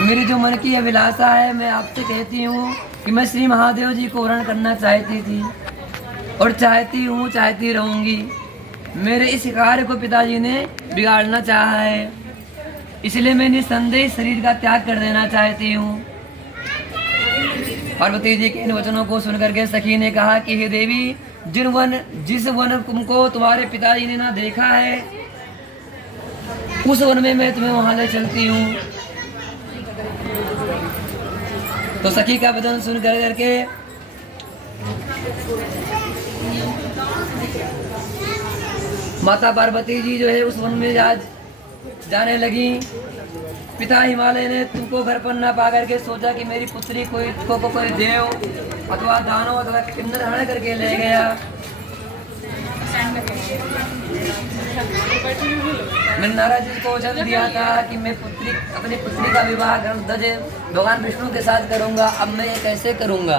मेरी जो मन की अभिलाषा है, मैं आपसे कहती हूँ कि मैं श्री महादेव जी को वर्ण करना चाहती थी और चाहती हूँ, चाहती रहूँगी। मेरे इस कार्य को पिताजी ने बिगाड़ना चाहा है, इसलिए मैं निस्संदेह शरीर का त्याग कर देना चाहती हूँ। पार्वती जी के इन वचनों को सुनकर के सखी ने कहा कि हे देवी, जिस वन को तुम्हारे पिताजी ने ना देखा है, उस वन में मैं तुम्हें वहां ले चलती हूँ। तो सखी का वचन सुन कर करके माता पार्वती जी जो है उस वन में जाने लगी। पिता हिमालय ने तुमको घर पर न पा करके सोचा कि मेरी पुत्री कोई देव अथवा दानव अथवा किन्नर हरण करके ले गया। मैंने नारद जी को वचन दिया था कि मैं अपनी पुत्री का विवाह गर्भध्वज भगवान विष्णु के साथ करूंगा। अब मैं ये कैसे करूंगा,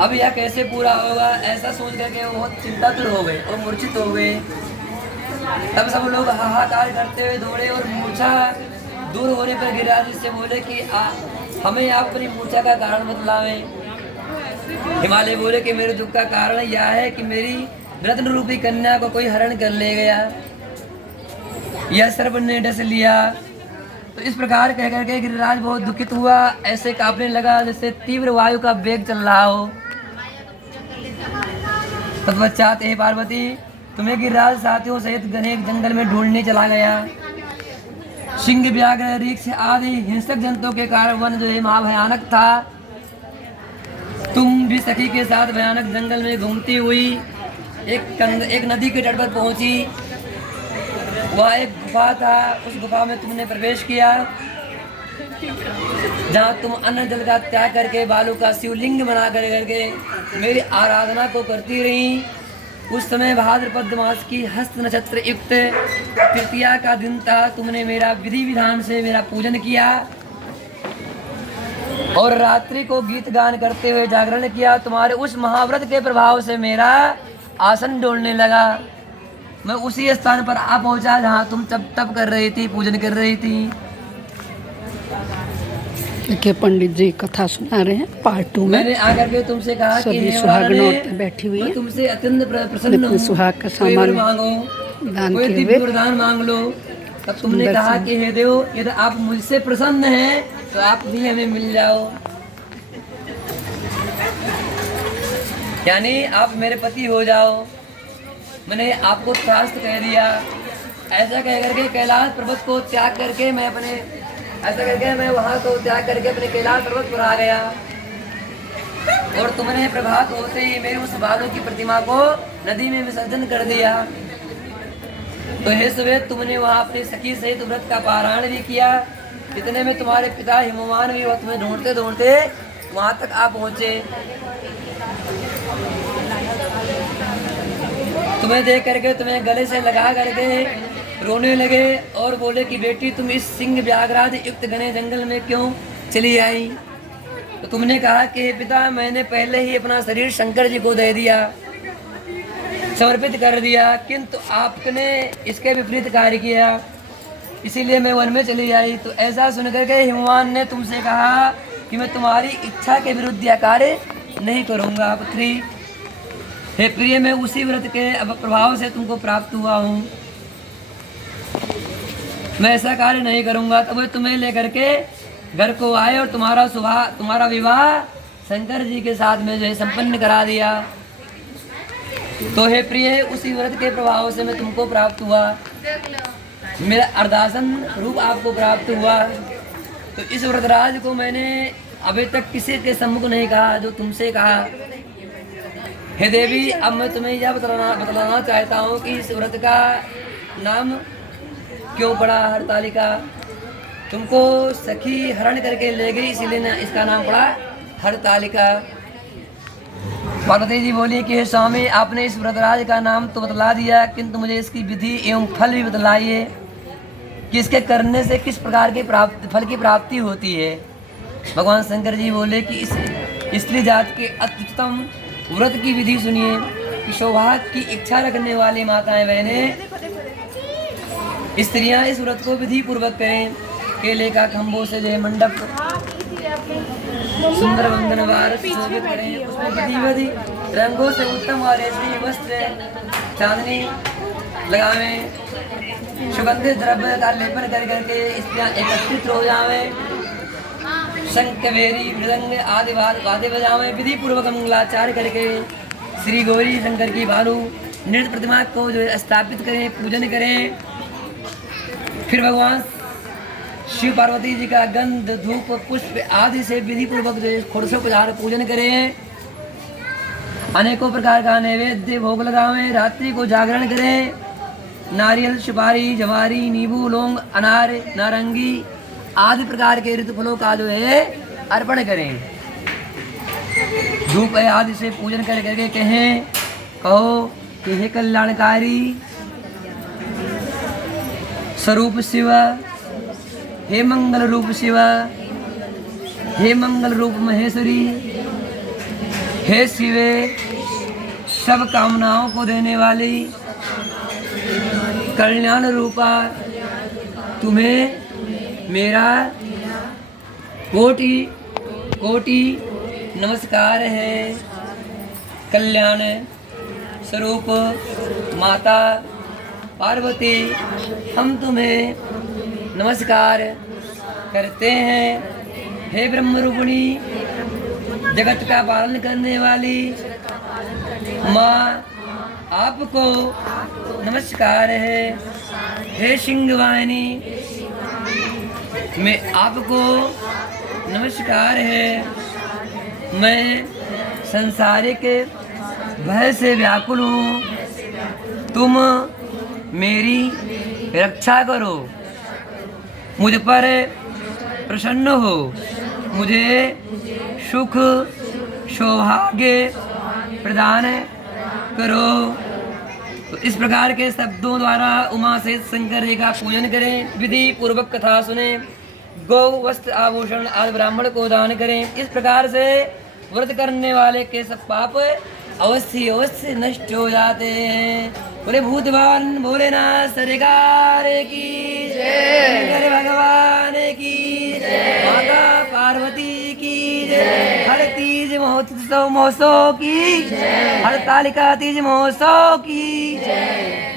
अब यह कैसे पूरा होगा, ऐसा सोच करके वो बहुत चिंतातुर हो गए और मूर्छित हो गए। तब सब लोग हाहाकार करते हुए दौड़े और मूर्छा दूर होने पर गिरिराज से बोले कि हमें आप अपनी मूर्छा का कारण बतलावें। हिमालय बोले कि मेरे दुख का कारण यह है कि मेरी रत्न रूपी कन्या को कोई हरण कर ले गया, यह सर्प ने डस लिया। तो इस प्रकार कह करके गिरिराज बहुत दुखित हुआ, ऐसे कांपने लगा जैसे तीव्र वायु का वेग चल रहा हो। तत्पश्चात हे पार्वती, तुम्हें गिरिराज साथियों सहित घने जंगल में ढूंढने चला गया। सिंह, व्याघ्र, रीछ आदि हिंसक जंतुओं के कारण वन जो है महाभयानक था। तुम भी सखी के साथ भयानक जंगल में घूमती हुई एक नदी के तट पर पहुंची। वहाँ एक गुफा था, उस गुफा में तुमने प्रवेश किया, जहाँ तुम अन्न जल का त्याग करके बालू का शिवलिंग बना करके मेरी आराधना को करती रही। उस समय भाद्रपद मास की हस्त नक्षत्र युक्त तृतीया का दिन था। तुमने मेरा विधि विधान से मेरा पूजन किया और रात्रि को गीत गान करते हुए जागरण किया। तुम्हारे उस महाव्रत के प्रभाव से मेरा आसन डोलने लगा। मैं उसी स्थान पर आ पहुंचा जहां तुम तप कर रही थी, पूजन कर रही थी। देखिए पंडित जी कथा सुना रहे हैं पार्ट 2 में। मैंने आकर के तुमसे कहा कि सुहागन औरतें बैठी हुई हैं, तुमसे अत्यंत प्रसन्न हूं, सुहाग का सामान मांगो, दान कोई किए दिव्य हुए। वरदान मांग लो। तब तुमने कहा कि हे देव, यदि आप मुझसे प्रसन्न हैं तो आप भी हमें मिल जाओ, यानी आप मेरे पति हो जाओ। मैंने आपको त्रास्त कह दिया। ऐसा कह करके कैलाश पर्वत को त्याग करके मैं वहां को त्याग करके अपने कैलाश पर्वत पर आ गया। और तुमने प्रभात होते ही मेरे उस बालू की प्रतिमा को नदी में विसर्जन कर दिया। तो हे सुबह, तुमने वहां अपनी सखी सहित व्रत का पारायण भी किया। इतने में तुम्हारे पिता हिमवान भी तुम्हें ढूंढते ढूंढते वहां तक आ पहुंचे। तुम्हें देख करके तुम्हें गले से लगा करके रोने लगे और बोले कि बेटी, तुम इस सिंह व्याघ्राद युक्त घने जंगल में क्यों चली आई? तो तुमने कहा कि पिता, मैंने पहले ही अपना शरीर शंकर जी को दे दिया, समर्पित कर दिया, किंतु आपने इसके विपरीत कार्य किया, इसीलिए मैं वन में चली आई। तो ऐसा सुनकर के हिमवान ने तुमसे कहा कि मैं तुम्हारी इच्छा के विरुद्ध यह कार्य नहीं करूँगा पुत्री। हे प्रिय, मैं उसी व्रत के प्रभाव से तुमको प्राप्त हुआ हूँ, मैं ऐसा कार्य नहीं करूँगा। तब तुम्हें लेकर के घर को आए और तुम्हारा विवाह शंकर जी के साथ में जो है संपन्न करा दिया। तो हे प्रिय, उसी व्रत के प्रभाव से मैं तुमको प्राप्त हुआ, मेरा अर्धासन रूप आपको प्राप्त हुआ। तो इस व्रतराज को मैंने अभी तक किसी के सम्मुख नहीं कहा जो तुमसे कहा। हे देवी, अब मैं तुम्हें यह बतलाना चाहता हूँ कि इस व्रत का नाम क्यों पड़ा हरतालिका। तुमको सखी हरण करके ले गई, इसीलिए इसका नाम पड़ा हरतालिका। पार्वती जी बोली कि हे स्वामी, आपने इस व्रतराज का नाम तो बतला दिया, किंतु मुझे इसकी विधि एवं फल भी बतलाइए कि इसके करने से किस प्रकार के फल की प्राप्ति होती है। भगवान शंकर जी बोले कि इस स्त्री जात के अत्युत्तम व्रत की विधि सुनिए कि सौभाग्य की इच्छा रखने वाली माताएं बहनें स्त्रियां इस व्रत को विधि पूर्वक करें। केले का खंभों से जो है मंडप सुंदर वंदनवार शोभित करें, उसमें विधि विधि रंगों से उत्तम और ऐसी वस्त्र चांदनी लगावें, सुगंधित द्रव्य का लेपन कर करके इसमें एकत्रित हो जावे, शंख कवेरी मृदंग आदि वाद्य बजावें, विधि पूर्वक मंगलाचार करके श्री गौरी शंकर की भानु नृत्य प्रतिमा को जो है स्थापित करें, पूजन करें। फिर भगवान शिव पार्वती जी का गंध धूप पुष्प आदि से विधि पूर्वक जो है षोडशोपचार पूजन करें, अनेकों प्रकार का नैवेद्य भोग लगावें, रात्रि को जागरण करें, नारियल सुपारी जवारी नींबू लौंग अनार नारंगी आदि प्रकार के ऋतु फलों का जो है अर्पण करें, धूप आदि से पूजन कर करके कहें, कहो कि हे कल्याणकारी स्वरूप शिव, हे मंगल रूप शिव, हे मंगल रूप महेश्वरी, हे शिवे सब कामनाओं को देने वाली कल्याण रूपा, तुम्हें मेरा कोटि कोटि नमस्कार है। कल्याण स्वरूप माता पार्वती, हम तुम्हें नमस्कार करते हैं। हे ब्रह्म रूपिणी जगत का पालन करने वाली माँ, आपको नमस्कार है। हे सिंहवाहिनी, मैं आपको नमस्कार है। मैं संसारिक भय से व्याकुल हूँ, तुम मेरी रक्षा करो, मुझ पर प्रसन्न हो, मुझे सुख सौभाग्य प्रदान करो। तो इस प्रकार के शब्दों द्वारा उमा से शंकर जी का पूजन करें, विधि पूर्वक कथा सुने, गौ वस्त्र आभूषण आदि ब्राह्मण को दान करें। इस प्रकार से व्रत करने वाले के सब पाप अवश्य अवश्य नष्ट हो जाते हैं। बोले भूत भगवान भोलेनाथ सरकार की जय, शंकर भगवान की जय, माता पार्वती की जय, हर तीज महोत्सव की जय, हरतालिका तीज महोत्सव की जय।